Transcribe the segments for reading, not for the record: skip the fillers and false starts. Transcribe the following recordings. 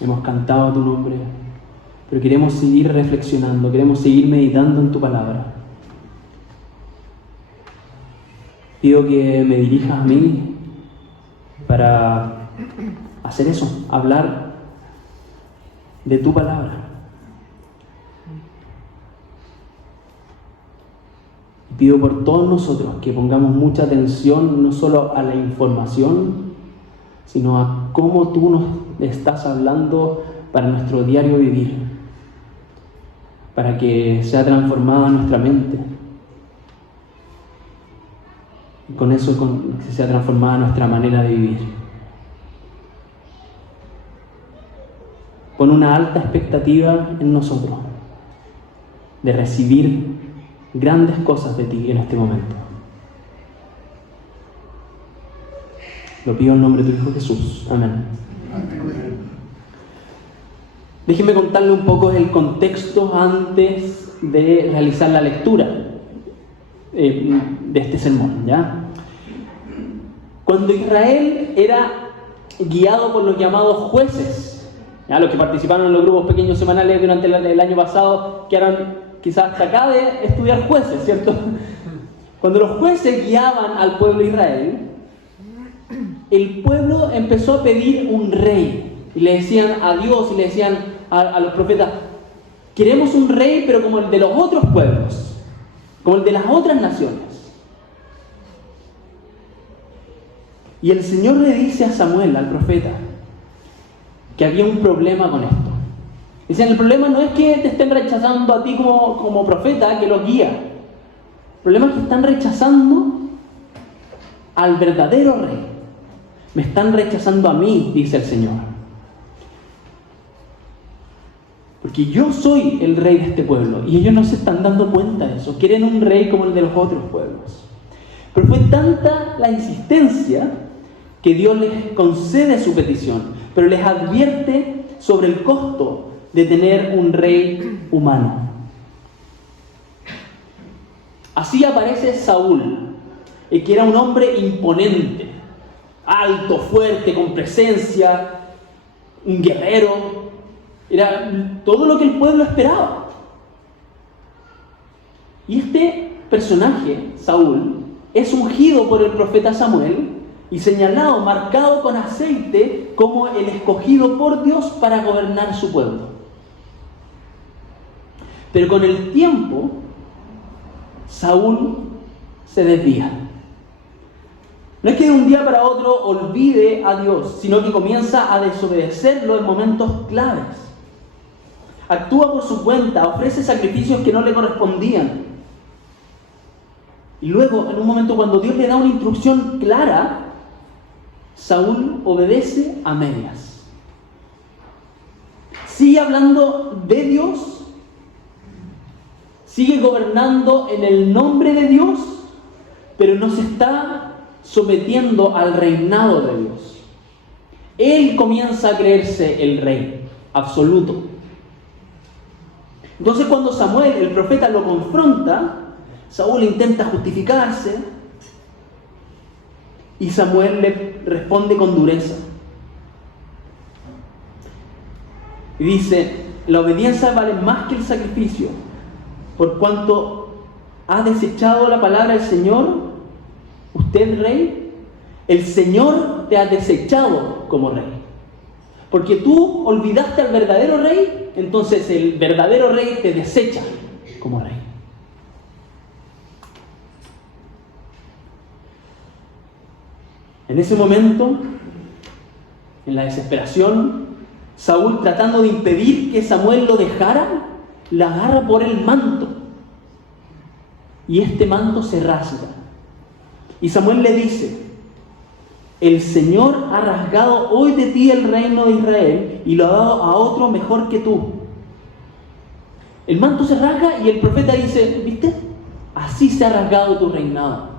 hemos cantado tu nombre, pero queremos seguir reflexionando, queremos seguir meditando en tu palabra. Pido que me dirijas a mí para hacer eso, hablar de tu palabra. Pido por todos nosotros que pongamos mucha atención no solo a la información, sino a cómo tú nos estás hablando para nuestro diario vivir, para que sea transformada nuestra mente. Y con eso que sea transformada nuestra manera de vivir. Pon una alta expectativa en nosotros de recibir grandes cosas de ti en este momento. Lo pido en nombre de tu Hijo Jesús. Amén. Déjenme contarle un poco el contexto antes de realizar la lectura de este sermón, ¿ya? Cuando Israel era guiado por los llamados jueces, ¿ya? Los que participaron en los grupos pequeños semanales durante el año pasado, que eran quizás hasta acá de estudiar jueces, ¿cierto? Cuando los jueces guiaban al pueblo de Israel, el pueblo empezó a pedir un rey. Y le decían a Dios y le decían a los profetas: queremos un rey, pero como el de los otros pueblos, como el de las otras naciones. Y el Señor le dice a Samuel, al profeta, que había un problema con esto. Dicen, el problema no es que te estén rechazando a ti como profeta que los guía. El problema es que están rechazando al verdadero rey. Me están rechazando a mí, dice el Señor. Porque yo soy el rey de este pueblo y ellos no se están dando cuenta de eso. Quieren un rey como el de los otros pueblos. Pero fue tanta la insistencia que Dios les concede su petición, pero les advierte sobre el costo de tener un rey humano. Así aparece Saúl, que era un hombre imponente, alto, fuerte, con presencia, un guerrero. Era todo lo que el pueblo esperaba. Y este personaje, Saúl, es ungido por el profeta Samuel y señalado, marcado con aceite como el escogido por Dios para gobernar su pueblo. Pero con el tiempo, Saúl se desvía. No es que de un día para otro olvide a Dios, sino que comienza a desobedecerlo en momentos claves. Actúa por su cuenta, ofrece sacrificios que no le correspondían. Y luego, en un momento cuando Dios le da una instrucción clara, Saúl obedece a medias. Sigue hablando de Dios, sigue gobernando en el nombre de Dios, pero no se está sometiendo al reinado de Dios. Él comienza a creerse el rey absoluto. Entonces cuando Samuel, el profeta, lo confronta, Saúl intenta justificarse y Samuel le responde con dureza. Y dice: la obediencia vale más que el sacrificio, por cuanto ha desechado la palabra del Señor, usted rey, el Señor te ha desechado como rey. Porque tú olvidaste al verdadero rey, entonces el verdadero rey te desecha como rey. En ese momento, en la desesperación, Saúl, tratando de impedir que Samuel lo dejara, le agarra por el manto. Y este manto se rasga. Y Samuel le dice: el Señor ha rasgado hoy de ti el reino de Israel y lo ha dado a otro mejor que tú. El manto se rasga y el profeta dice: ¿viste? Así se ha rasgado tu reinado.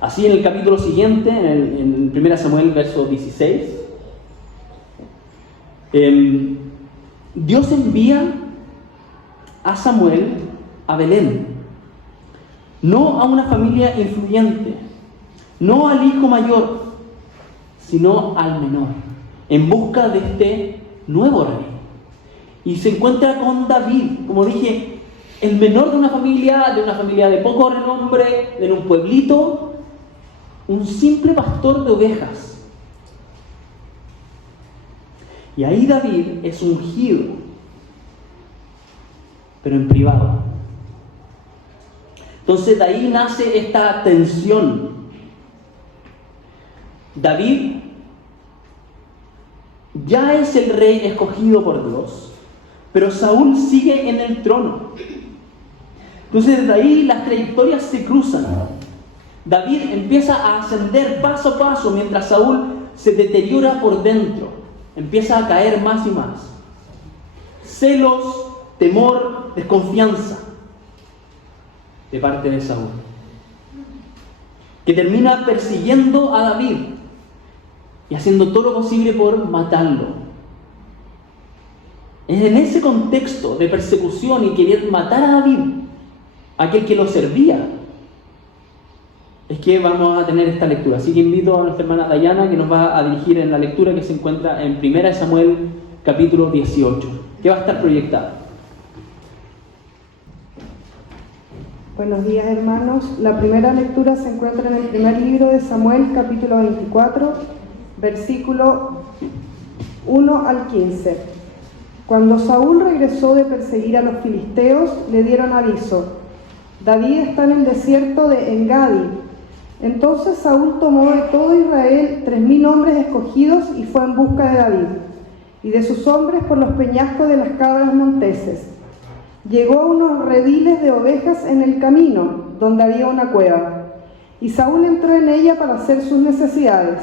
Así en el capítulo siguiente, en 1 Samuel, verso 16, Dios envía a Samuel a Belén, no a una familia influyente, no al hijo mayor, sino al menor. en busca de este nuevo rey. Y se encuentra con David, como dije, el menor de una familia de poco renombre, de un pueblito, un simple pastor de ovejas. Y ahí David es ungido, pero en privado. Entonces de ahí nace esta tensión. David ya es el rey escogido por Dios, pero Saúl sigue en el trono. Entonces desde ahí las trayectorias se cruzan. David empieza a ascender paso a paso mientras Saúl se deteriora por dentro. Empieza a caer más y más. Celos, temor, desconfianza de parte de Saúl, que termina persiguiendo a David y haciendo todo lo posible por matarlo. Es en ese contexto de persecución y querer matar a David, aquel que lo servía, es que vamos a tener esta lectura. Así que invito a nuestra hermana Dayana, que nos va a dirigir en la lectura que se encuentra en 1 Samuel capítulo 18, que va a estar proyectada. Buenos días, hermanos. La primera lectura se encuentra en el primer libro de Samuel, capítulo 24, versículo 1 al 15. Cuando Saúl regresó de perseguir a los filisteos, le dieron aviso: David está en el desierto de Engadi. Entonces Saúl tomó de todo Israel 3,000 hombres escogidos y fue en busca de David y de sus hombres por los peñascos de las cabras monteses. Llegó a unos rediles de ovejas en el camino, donde había una cueva, y Saúl entró en ella para hacer sus necesidades.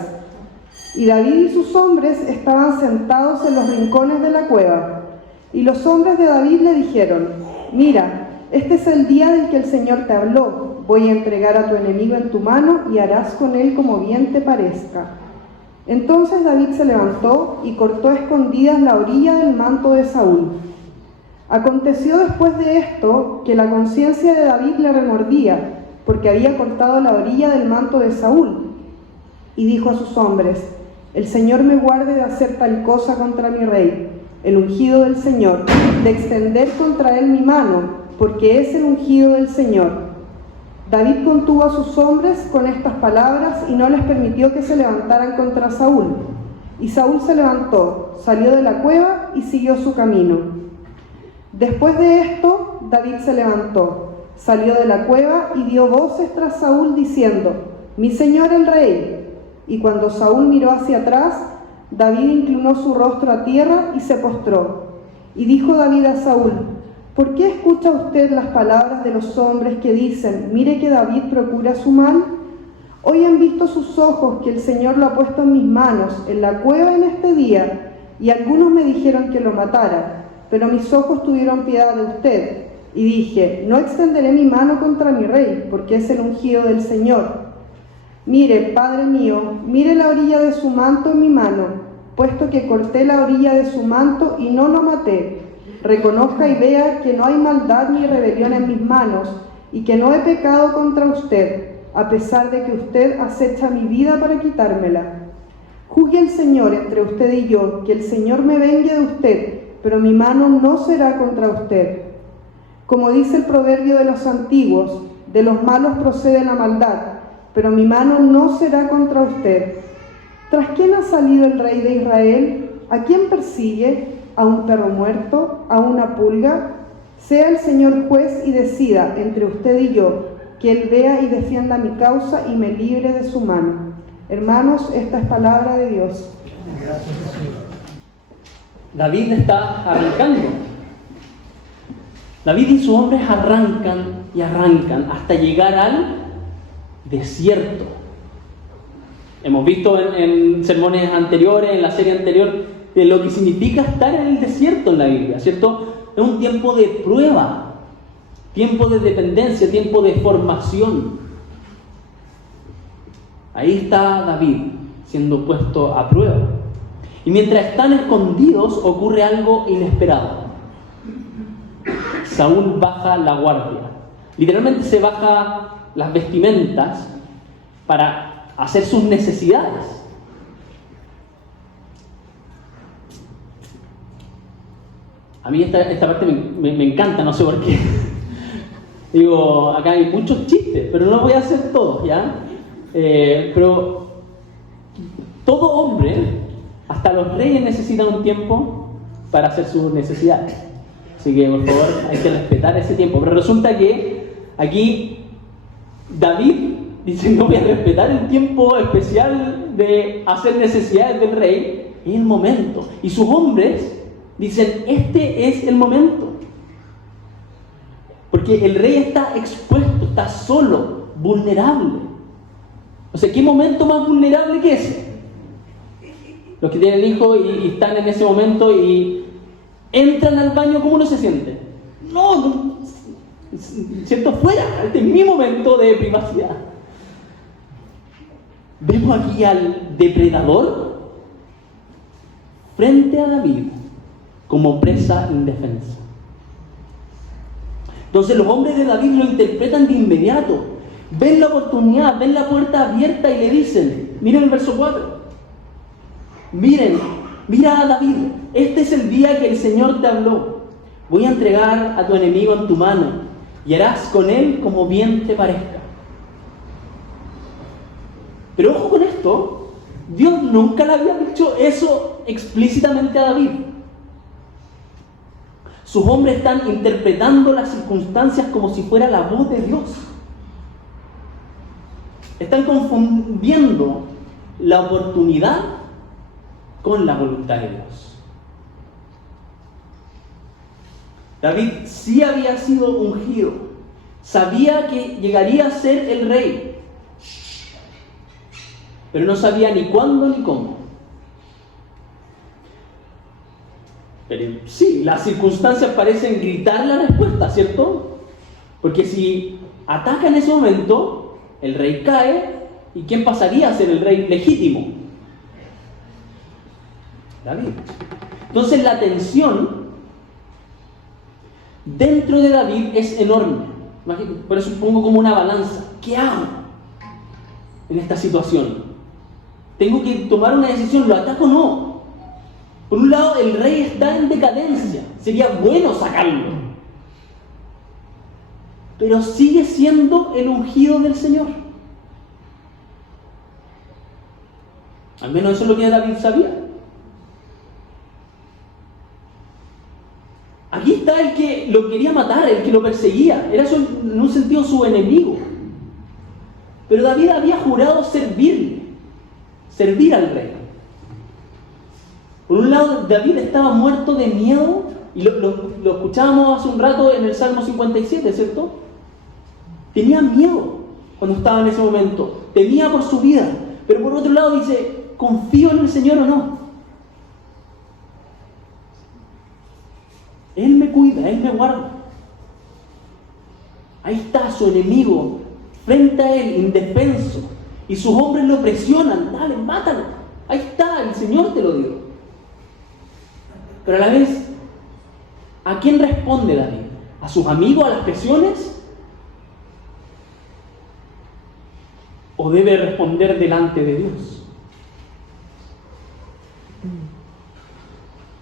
Y David y sus hombres estaban sentados en los rincones de la cueva. Y los hombres de David le dijeron: Mira, este es el día del que el Señor te habló. Voy a entregar a tu enemigo en tu mano y harás con él como bien te parezca. Entonces David se levantó y cortó a escondidas la orilla del manto de Saúl. Aconteció después de esto que la conciencia de David le remordía, porque había cortado la orilla del manto de Saúl. Y dijo a sus hombres: El Señor me guarde de hacer tal cosa contra mi rey, el ungido del Señor, de extender contra él mi mano, porque es el ungido del Señor. David contuvo a sus hombres con estas palabras y no les permitió que se levantaran contra Saúl. Y Saúl se levantó, salió de la cueva y siguió su camino. Después de esto, David se levantó, salió de la cueva y dio voces tras Saúl diciendo: Mi señor el rey. Y cuando Saúl miró hacia atrás, David inclinó su rostro a tierra y se postró. Y dijo David a Saúl: ¿Por qué escucha usted las palabras de los hombres que dicen: Mire que David procura su mal? Hoy han visto sus ojos que el Señor lo ha puesto en mis manos, en la cueva en este día, y algunos me dijeron que lo matara. Pero mis ojos tuvieron piedad de usted, y dije: No extenderé mi mano contra mi rey, porque es el ungido del Señor. Mire, Padre mío, mire la orilla de su manto en mi mano, puesto que corté la orilla de su manto y no lo maté. Reconozca y vea que no hay maldad ni rebelión en mis manos, y que no he pecado contra usted, a pesar de que usted acecha mi vida para quitármela. Juzgue el Señor entre usted y yo, que el Señor me vengue de usted, pero mi mano no será contra usted. Como dice el proverbio de los antiguos: de los malos procede la maldad, pero mi mano no será contra usted. ¿Tras quién ha salido el rey de Israel? ¿A quién persigue? ¿A un perro muerto? ¿A una pulga? Sea el Señor juez y decida entre usted y yo, que Él vea y defienda mi causa y me libre de su mano. Hermanos, esta es palabra de Dios. David está arrancando. David y sus hombres arrancan y arrancan hasta llegar al desierto. Hemos visto en sermones anteriores, en la serie anterior, de lo que significa estar en el desierto en la Biblia, ¿cierto? Es un tiempo de prueba, tiempo de dependencia, tiempo de formación. Ahí está David siendo puesto a prueba. Y mientras están escondidos ocurre algo inesperado. Saúl baja la guardia. Literalmente se baja las vestimentas para hacer sus necesidades. A mí esta parte me encanta, no sé por qué. Digo, acá hay muchos chistes, pero no los voy a hacer todos, ¿ya? Pero todo hombre, hasta los reyes necesitan un tiempo para hacer sus necesidades. Así que, por favor, hay que respetar ese tiempo. Pero resulta que aquí David dice, no voy a respetar el tiempo especial de hacer necesidades del rey, es el momento. Y sus hombres dicen, este es el momento. Porque el rey está expuesto, está solo, vulnerable. O sea, ¿qué momento más vulnerable que ese? Los que tienen hijo y están en ese momento y entran al baño, ¿cómo uno se siente? No, siento fuera, este es mi momento de privacidad. Vemos aquí al depredador frente a David como presa indefensa. Entonces los hombres de David lo interpretan de inmediato. Ven la oportunidad, ven la puerta abierta y le dicen, miren el verso 4. Mira a David, este es el día que el Señor te habló. Voy a entregar a tu enemigo en tu mano y harás con él como bien te parezca. Pero ojo con esto, Dios nunca le había dicho eso explícitamente a David. Sus hombres están interpretando las circunstancias como si fuera la voz de Dios. Están confundiendo la oportunidad con la voluntad de Dios. David sí había sido ungido, sabía que llegaría a ser el rey, pero no sabía ni cuándo ni cómo. Pero sí, las circunstancias parecen gritar la respuesta, ¿cierto? Porque si ataca en ese momento, el rey cae, ¿y quién pasaría a ser el rey legítimo? David. Entonces la tensión dentro de David es enorme. Por eso pongo como una balanza. ¿Qué hago en esta situación? Tengo que tomar una decisión, ¿lo ataco o no? Por un lado, el rey está en decadencia, sería bueno sacarlo, pero sigue siendo el ungido del Señor. Al menos eso es lo que David sabía. Aquí está el que lo quería matar, el que lo perseguía, era en un sentido su enemigo. Pero David había jurado servir al rey. Por un lado, David estaba muerto de miedo, y lo escuchábamos hace un rato en el Salmo 57, ¿cierto? Tenía miedo cuando estaba en ese momento, temía por su vida, pero por otro lado dice, ¿confío en el Señor o no? Él me cuida, Él me guarda. Ahí está su enemigo, frente a él, indefenso, y sus hombres lo presionan, dale, mátalo, ahí está, el Señor te lo dio. Pero a la vez, ¿a quién responde David? ¿A sus amigos, a las presiones? ¿O debe responder delante de Dios?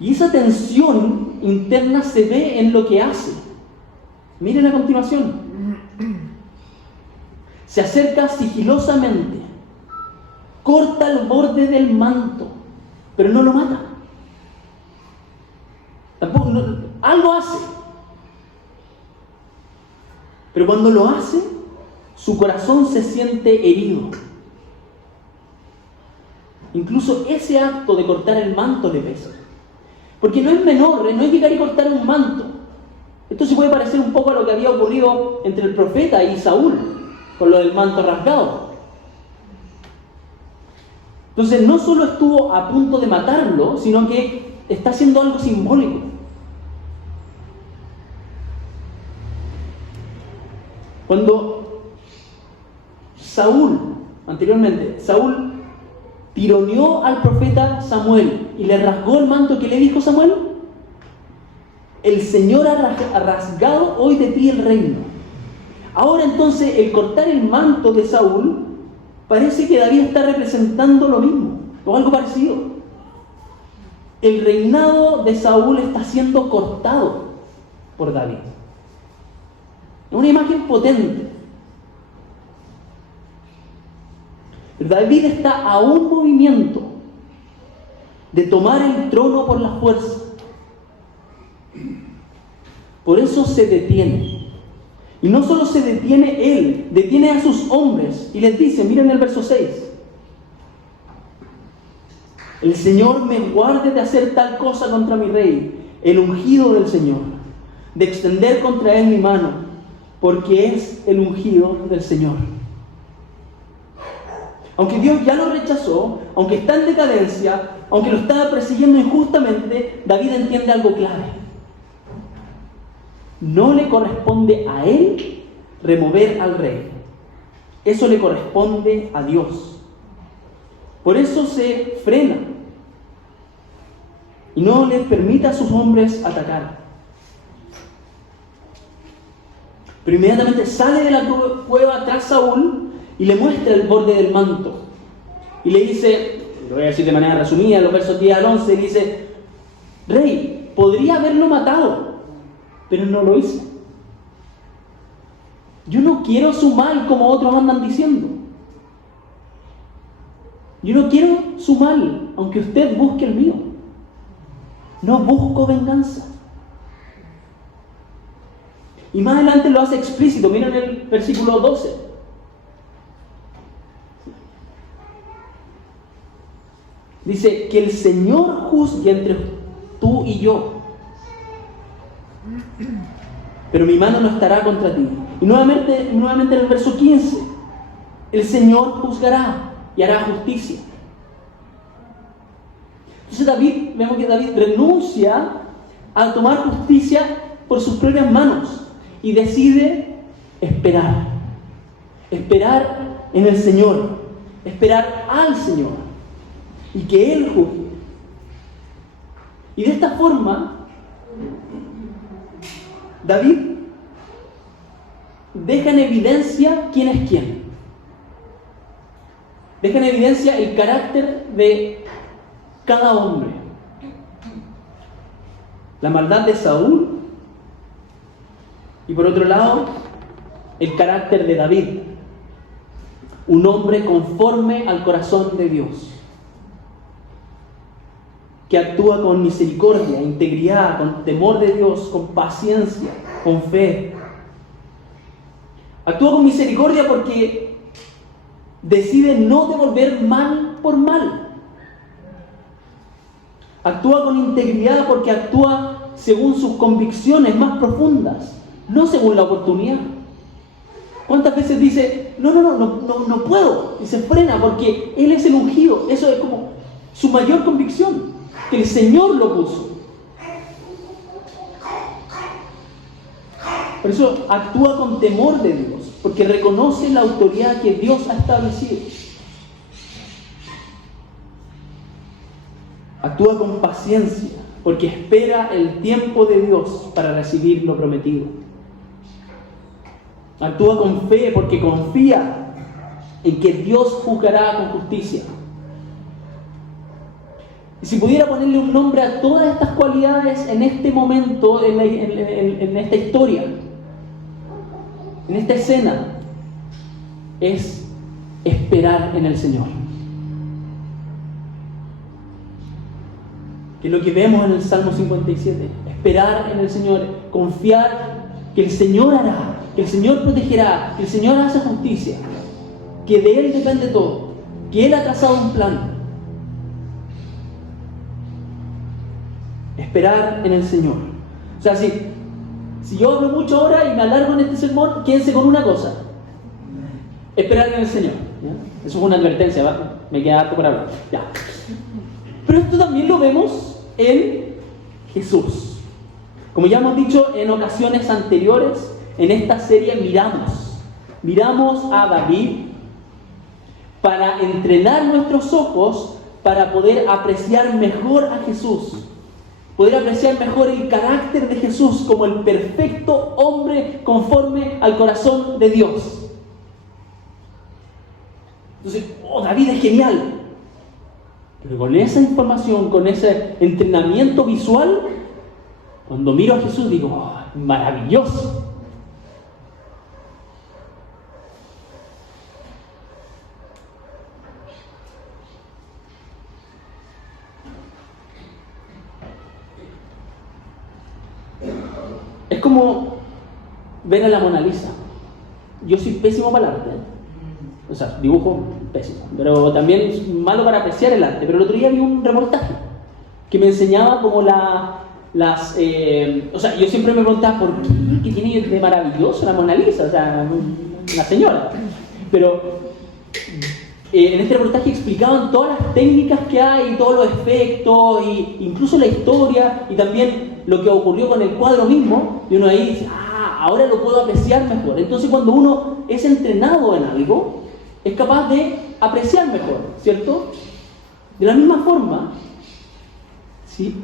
Y esa tensión interna se ve en lo que hace. Miren a continuación. Se acerca sigilosamente, corta el borde del manto, pero no lo mata. Tampoco, algo hace. Pero cuando lo hace, su corazón se siente herido. Incluso ese acto de cortar el manto le pesa. Porque no es menor, no es llegar y cortar un manto. Esto se puede parecer un poco a lo que había ocurrido entre el profeta y Saúl, con lo del manto rasgado. Entonces no solo estuvo a punto de matarlo, sino que está haciendo algo simbólico. Cuando Saúl tironeó al profeta Samuel y le rasgó el manto, ¿qué le dijo Samuel? El Señor ha rasgado hoy de ti el reino. Ahora entonces el cortar el manto de Saúl, parece que David está representando lo mismo, o algo parecido. el reinado de Saúl está siendo cortado por David. Es una imagen potente. David está a un movimiento de tomar el trono por la fuerza. Por eso se detiene. Y no solo se detiene él, detiene a sus hombres y les dice, miren el verso 6. El Señor me guarde de hacer tal cosa contra mi rey, el ungido del Señor, de extender contra él mi mano, porque es el ungido del Señor. Aunque Dios ya lo rechazó, aunque está en decadencia, aunque lo estaba persiguiendo injustamente, David entiende algo clave. No le corresponde a él remover al rey. Eso le corresponde a Dios. Por eso se frena y no le permite a sus hombres atacar. Pero inmediatamente sale de la cueva tras Saúl y le muestra el borde del manto. Y le dice, lo voy a decir de manera resumida, en los versos 10 al 11, le dice, rey, podría haberlo matado, pero no lo hice. Yo no quiero su mal como otros andan diciendo. Yo no quiero su mal, aunque usted busque el mío. No busco venganza. Y más adelante lo hace explícito. Miren el versículo 12. Dice, que el Señor juzgue entre tú y yo, pero mi mano no estará contra ti. Y nuevamente en el verso 15, el Señor juzgará y hará justicia. Entonces vemos que David renuncia a tomar justicia por sus propias manos y decide esperar. Esperar en el Señor. Esperar al Señor. Y que Él juzgue. Y de esta forma, David deja en evidencia quién es quién. Deja en evidencia el carácter de cada hombre. La maldad de Saúl y por otro lado el carácter de David, un hombre conforme al corazón de Dios, que actúa con misericordia, integridad, con temor de Dios, con paciencia, con fe. Actúa con misericordia porque decide no devolver mal por mal. Actúa con integridad porque actúa según sus convicciones más profundas, no según la oportunidad. ¿Cuántas veces dice, no puedo? Y se frena porque Él es el ungido. Eso es como su mayor convicción, que el Señor lo puso. Por eso actúa con temor de Dios, porque reconoce la autoridad que Dios ha establecido. Actúa con paciencia, porque espera el tiempo de Dios para recibir lo prometido. Actúa con fe, porque confía en que Dios juzgará con justicia. Y si pudiera ponerle un nombre a todas estas cualidades en este momento, en esta historia, en esta escena, es esperar en el Señor. Que es lo que vemos en el Salmo 57. Esperar en el Señor, confiar que el Señor hará, que el Señor protegerá, que el Señor hace justicia, que de Él depende todo, que Él ha trazado un plan. Esperar en el Señor. O sea, si yo hablo mucho ahora y me alargo en este sermón, quédense con una cosa: esperar en el Señor. ¿Ya? Eso es una advertencia, ¿va? Me queda harto por hablar. Ya. Pero esto también lo vemos en Jesús. Como ya hemos dicho en ocasiones anteriores, en esta serie miramos a David para entrenar nuestros ojos para poder apreciar mejor a Jesús. Poder apreciar mejor el carácter de Jesús como el perfecto hombre conforme al corazón de Dios. Entonces, David es genial. Pero con esa información, con ese entrenamiento visual, cuando miro a Jesús digo, oh, maravilloso. Es como ver a la Mona Lisa. Yo soy pésimo para el arte, o sea, dibujo pésimo, pero también es malo para apreciar el arte. Pero el otro día vi un reportaje que me enseñaba como o sea, yo siempre me preguntaba ¿por qué tiene de maravilloso la Mona Lisa? O sea, una señora. Pero en este reportaje explicaban todas las técnicas que hay, todos los efectos, e incluso la historia, y también lo que ocurrió con el cuadro mismo, y uno ahí dice, ahora lo puedo apreciar mejor. Entonces cuando uno es entrenado en algo, es capaz de apreciar mejor, ¿cierto? De la misma forma, si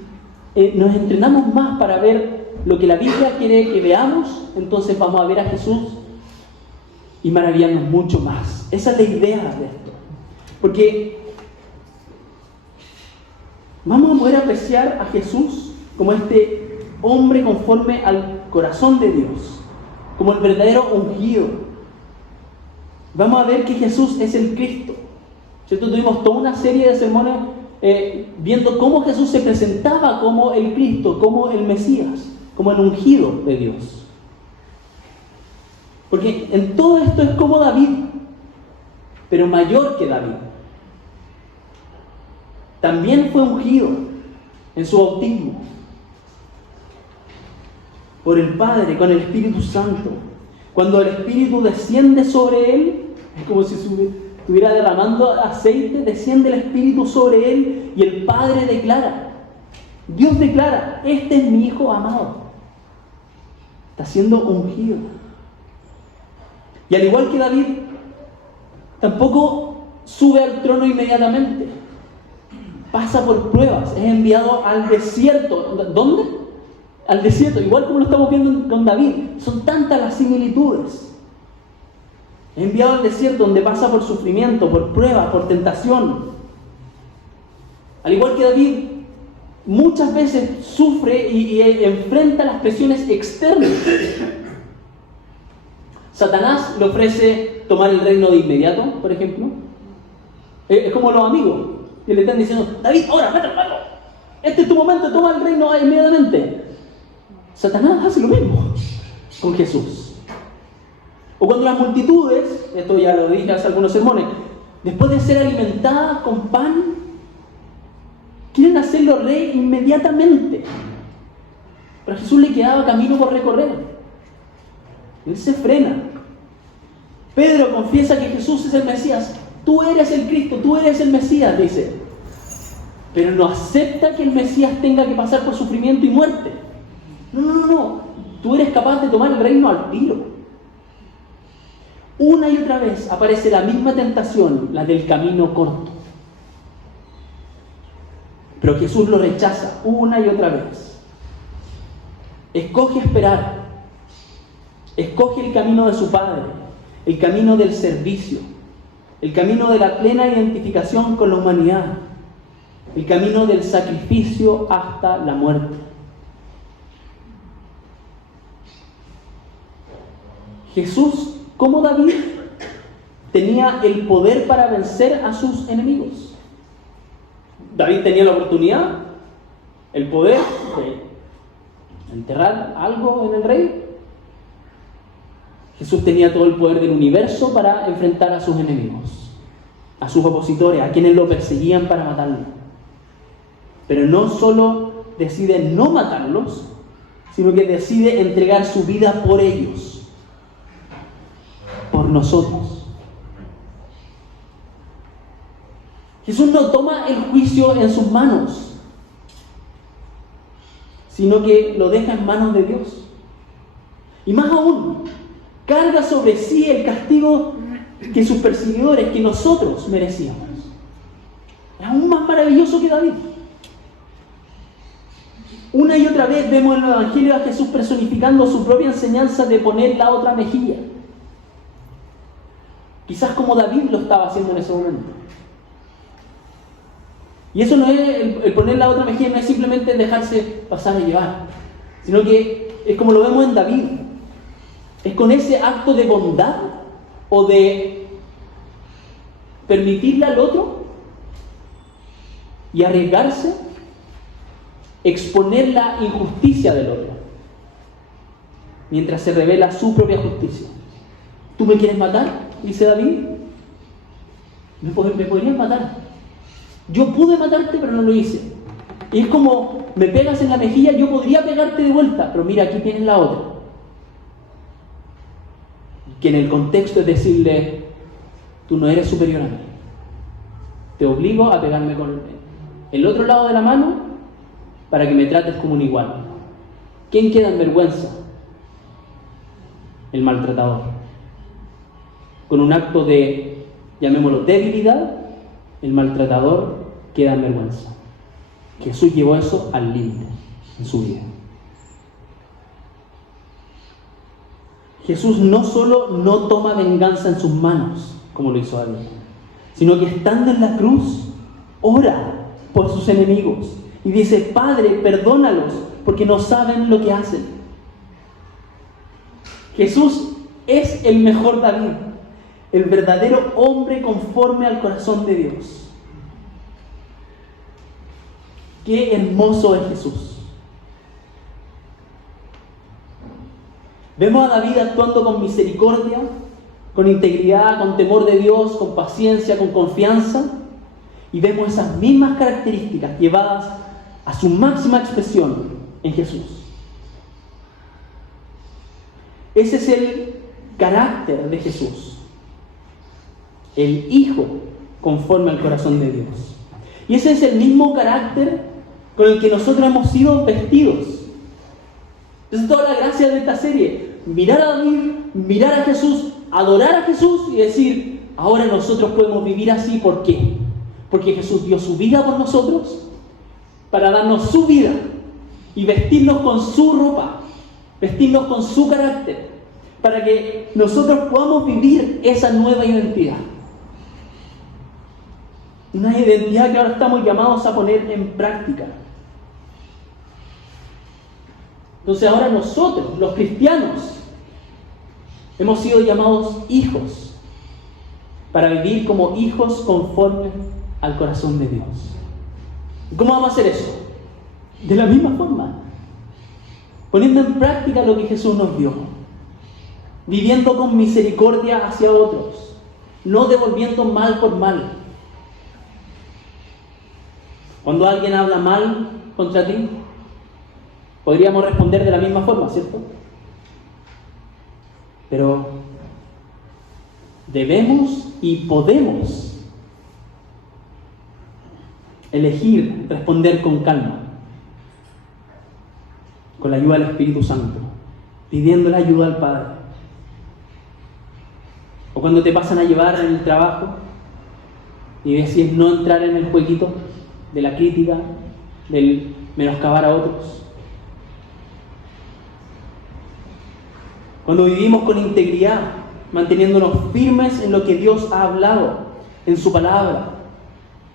nos entrenamos más para ver lo que la Biblia quiere que veamos, entonces vamos a ver a Jesús y maravillarnos mucho más. Esa es la idea de esto. Porque vamos a poder apreciar a Jesús como este hombre conforme al corazón de Dios, como el verdadero ungido. Vamos a ver que Jesús es el Cristo, ¿cierto? Tuvimos toda una serie de sermones viendo cómo Jesús se presentaba como el Cristo, como el Mesías, como el ungido de Dios. Porque en todo esto es como David, pero mayor que David. También fue ungido en su bautismo por el Padre, con el Espíritu Santo. Cuando el Espíritu desciende sobre él, es como si estuviera derramando aceite, desciende el Espíritu sobre él y el Padre declara, Dios declara, este es mi Hijo amado. Está siendo ungido. Y al igual que David, tampoco sube al trono inmediatamente. Pasa por pruebas, es enviado al desierto. ¿Dónde? Al desierto, igual como lo estamos viendo con David. Son tantas las similitudes. Es enviado al desierto donde pasa por sufrimiento, por prueba, por tentación. Al igual que David, muchas veces sufre y enfrenta las presiones externas. Satanás le ofrece tomar el reino de inmediato, por ejemplo. Es como los amigos que le están diciendo, David, ahora, mátalo. Este es tu momento, toma el reino inmediatamente. Satanás hace lo mismo con Jesús. O cuando las multitudes, esto ya lo dije hace algunos sermones, después de ser alimentadas con pan, quieren hacerlo rey inmediatamente. Pero a Jesús le quedaba camino por recorrer. Él se frena. Pedro confiesa que Jesús es el Mesías. Tú eres el Cristo, tú eres el Mesías, dice. Pero no acepta que el Mesías tenga que pasar por sufrimiento y muerte. No. Tú eres capaz de tomar el reino al tiro. Una y otra vez aparece la misma tentación, la del camino corto. Pero Jesús lo rechaza una y otra vez. Escoge esperar. Escoge el camino de su Padre, el camino del servicio, el camino de la plena identificación con la humanidad, el camino del sacrificio hasta la muerte. Jesús, como David, tenía el poder para vencer a sus enemigos. David tenía la oportunidad, el poder de enterrar algo en el rey. Jesús tenía todo el poder del universo para enfrentar a sus enemigos, a sus opositores, a quienes lo perseguían para matarlo. Pero no solo decide no matarlos, sino que decide entregar su vida por ellos, por nosotros. Jesús no toma el juicio en sus manos, sino que lo deja en manos de Dios. Y más aún, carga sobre sí el castigo que sus perseguidores, que nosotros merecíamos. Es aún más maravilloso que David. Una y otra vez vemos en el Evangelio a Jesús personificando su propia enseñanza de poner la otra mejilla. Quizás como David lo estaba haciendo en ese momento. Y eso no es, el poner la otra mejilla no es simplemente dejarse pasar y llevar, sino que es como lo vemos en David. Es con ese acto de bondad o de permitirle al otro y arriesgarse, exponer la injusticia del otro, mientras se revela su propia justicia. ¿Tú me quieres matar?, dice David. Me podrías matar. Yo pude matarte, pero no lo hice. Y es como, me pegas en la mejilla, yo podría pegarte de vuelta, pero mira, aquí tienes la otra. Que en el contexto es decirle, tú no eres superior a mí. Te obligo a pegarme con el otro lado de la mano para que me trates como un igual. ¿Quién queda en vergüenza? El maltratador. Con un acto de, llamémoslo, debilidad, el maltratador queda en vergüenza. Jesús llevó eso al límite en su vida. Jesús no solo no toma venganza en sus manos, como lo hizo David, sino que estando en la cruz, ora por sus enemigos y dice, Padre, perdónalos, porque no saben lo que hacen. Jesús es el mejor David, el verdadero hombre conforme al corazón de Dios. Qué hermoso es Jesús. Vemos a David actuando con misericordia, con integridad, con temor de Dios, con paciencia, con confianza, y vemos esas mismas características llevadas a su máxima expresión en Jesús. Ese es el carácter de Jesús, el Hijo conforme al corazón de Dios. Y ese es el mismo carácter con el que nosotros hemos sido vestidos. Esa es toda la gracia de esta serie. Mirar a David, mirar a Jesús, adorar a Jesús y decir, ahora nosotros podemos vivir así. ¿Por qué? Porque Jesús dio su vida por nosotros para darnos su vida y vestirnos con su ropa, vestirnos con su carácter, para que nosotros podamos vivir esa nueva identidad. Una identidad que ahora estamos llamados a poner en práctica. Entonces ahora nosotros, los cristianos, hemos sido llamados hijos para vivir como hijos conforme al corazón de Dios. ¿Y cómo vamos a hacer eso? De la misma forma, poniendo en práctica lo que Jesús nos dio, viviendo con misericordia hacia otros, no devolviendo mal por mal. Cuando alguien habla mal contra ti, podríamos responder de la misma forma, ¿cierto? Pero debemos y podemos elegir responder con calma, con la ayuda del Espíritu Santo, pidiendo la ayuda al Padre. O cuando te pasan a llevar en el trabajo y decides no entrar en el jueguito de la crítica, del menoscabar a otros. Cuando vivimos con integridad, manteniéndonos firmes en lo que Dios ha hablado, en su palabra,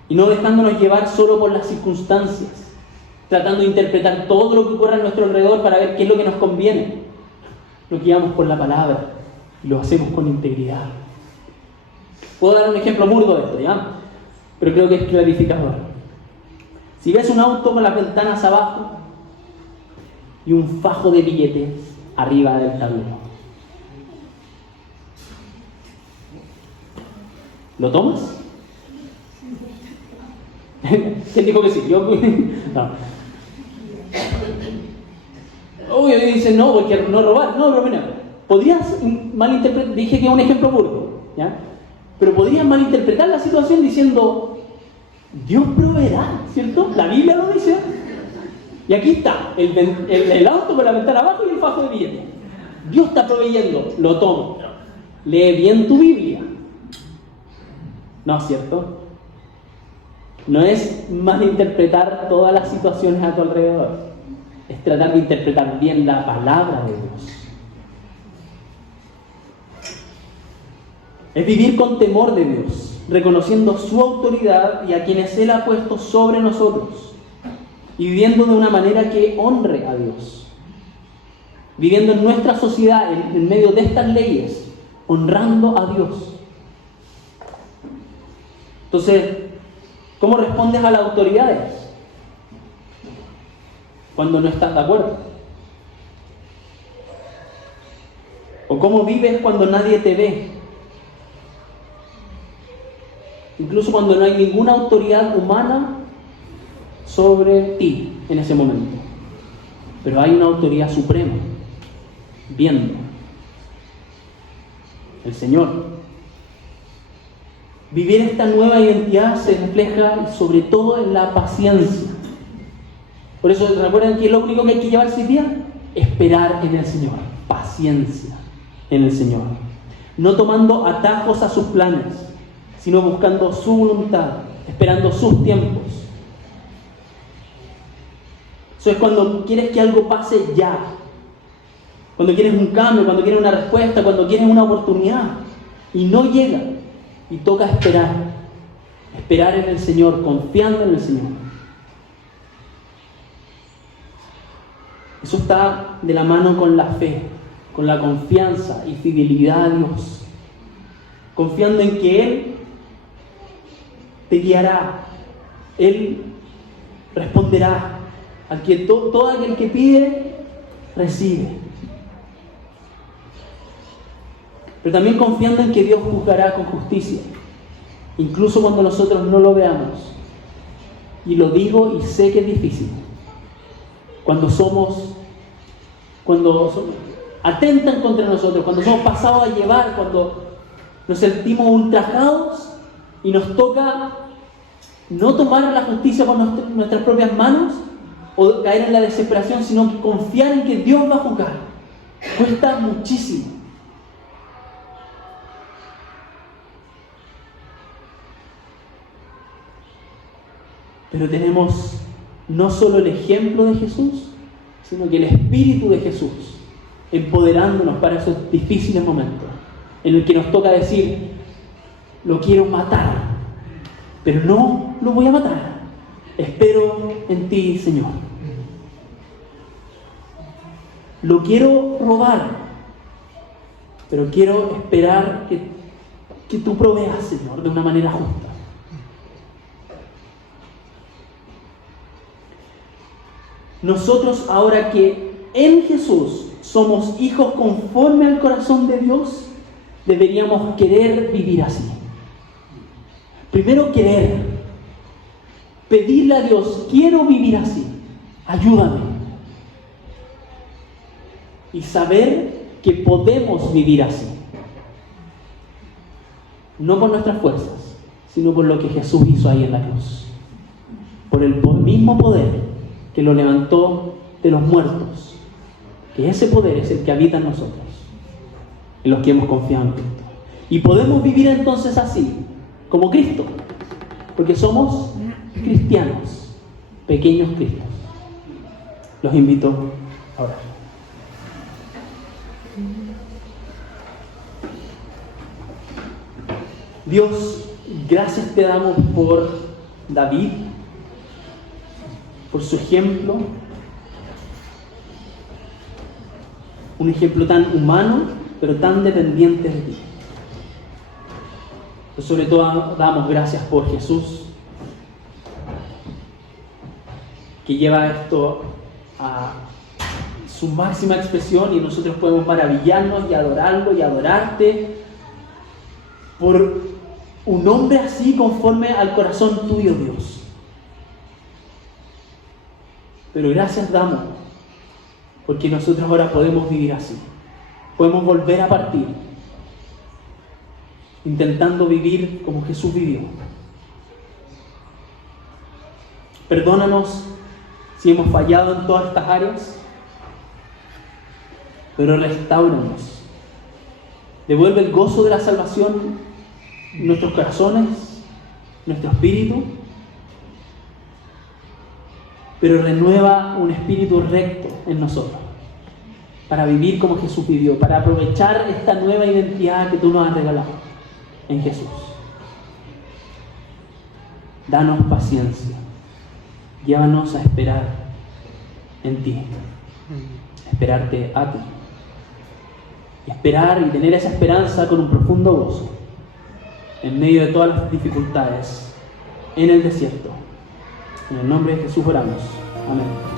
y no dejándonos llevar solo por las circunstancias, tratando de interpretar todo lo que ocurre a nuestro alrededor para ver qué es lo que nos conviene. Nos guiamos por la palabra y lo hacemos con integridad. Puedo dar un ejemplo burdo de esto, ¿ya? Pero creo que es clarificador. Si ves un auto con las ventanas abajo y un fajo de billetes arriba del tablero, ¿lo tomas? ¿Quién dijo que sí? Yo no. Uy, dicen no, porque no robar. No, pero mira, podrías malinterpretar, dije que es un ejemplo burdo, ¿ya? Pero podrías malinterpretar la situación diciendo, Dios proveerá, ¿cierto? La Biblia lo dice. Y aquí está, el auto con la ventana abajo y el fajo de billetes. Dios está proveyendo, lo tomo. Lee bien tu Biblia. ¿No es cierto? No es malinterpretar todas las situaciones a tu alrededor. Es tratar de interpretar bien la palabra de Dios. Es vivir con temor de Dios. reconociendo su autoridad y a quienes Él ha puesto sobre nosotros, y viviendo de una manera que honre a Dios. Viviendo en nuestra sociedad, en medio de estas leyes, honrando a Dios. Entonces, ¿cómo respondes a las autoridades cuando no estás de acuerdo? ¿O cómo vives cuando nadie te ve? Incluso cuando no hay ninguna autoridad humana sobre ti en ese momento. Pero hay una autoridad suprema, viendo. El Señor. Vivir esta nueva identidad se refleja sobre todo en la paciencia. Por eso, ¿recuerdan que es lo único que hay que llevarse hoy día? Esperar en el Señor. Paciencia en el Señor. No tomando atajos a sus planes, sino buscando su voluntad, esperando sus tiempos. Eso es cuando quieres que algo pase ya. Cuando quieres un cambio, cuando quieres una respuesta, cuando quieres una oportunidad. Y no llega. Y toca esperar. Esperar en el Señor, confiando en el Señor. Eso está de la mano con la fe, con la confianza y fidelidad a Dios. Confiando en que Él te guiará. Él responderá. Al que todo aquel que pide, recibe. Pero también confiando en que Dios juzgará con justicia, incluso cuando nosotros no lo veamos. Y lo digo y sé que es difícil. Cuando atentan contra nosotros, cuando somos pasados a llevar, cuando nos sentimos ultrajados y nos toca no tomar la justicia por nuestras propias manos o caer en la desesperación, sino que confiar en que Dios va a juzgar. Cuesta muchísimo. Pero tenemos no solo el ejemplo de Jesús, sino que el Espíritu de Jesús empoderándonos para esos difíciles momentos en el que nos toca decir: lo quiero matar, pero no lo voy a matar. Espero en ti, Señor. Lo quiero robar, pero quiero esperar que tú proveas, Señor, de una manera justa. Nosotros, ahora que en Jesús somos hijos conforme al corazón de Dios, deberíamos querer vivir así. Primero querer, pedirle a Dios: quiero vivir así, ayúdame. Y saber que podemos vivir así. No por nuestras fuerzas, sino por lo que Jesús hizo ahí en la cruz. Por el mismo poder que lo levantó de los muertos. Que ese poder es el que habita en nosotros, en los que hemos confiado en Cristo. Y podemos vivir entonces así, como Cristo, porque somos cristianos, pequeños cristos. Los invito a orar. Dios, gracias te damos por David, por su ejemplo, un ejemplo tan humano, pero tan dependiente de ti. Pero sobre todo damos gracias por Jesús, que lleva esto a su máxima expresión y nosotros podemos maravillarnos y adorarlo y adorarte por un hombre así conforme al corazón tuyo, Dios. Pero gracias damos, porque nosotros ahora podemos vivir así. Podemos volver a partir, intentando vivir como Jesús vivió. Perdónanos si hemos fallado en todas estas áreas, pero restáuranos. Devuelve el gozo de la salvación en nuestros corazones, nuestro espíritu, pero renueva un espíritu recto en nosotros, para vivir como Jesús vivió, para aprovechar esta nueva identidad que tú nos has regalado en Jesús. Danos paciencia. Llévanos a esperar en ti. Esperarte a ti. Esperar y tener esa esperanza con un profundo gozo en medio de todas las dificultades en el desierto. En el nombre de Jesús oramos. Amén.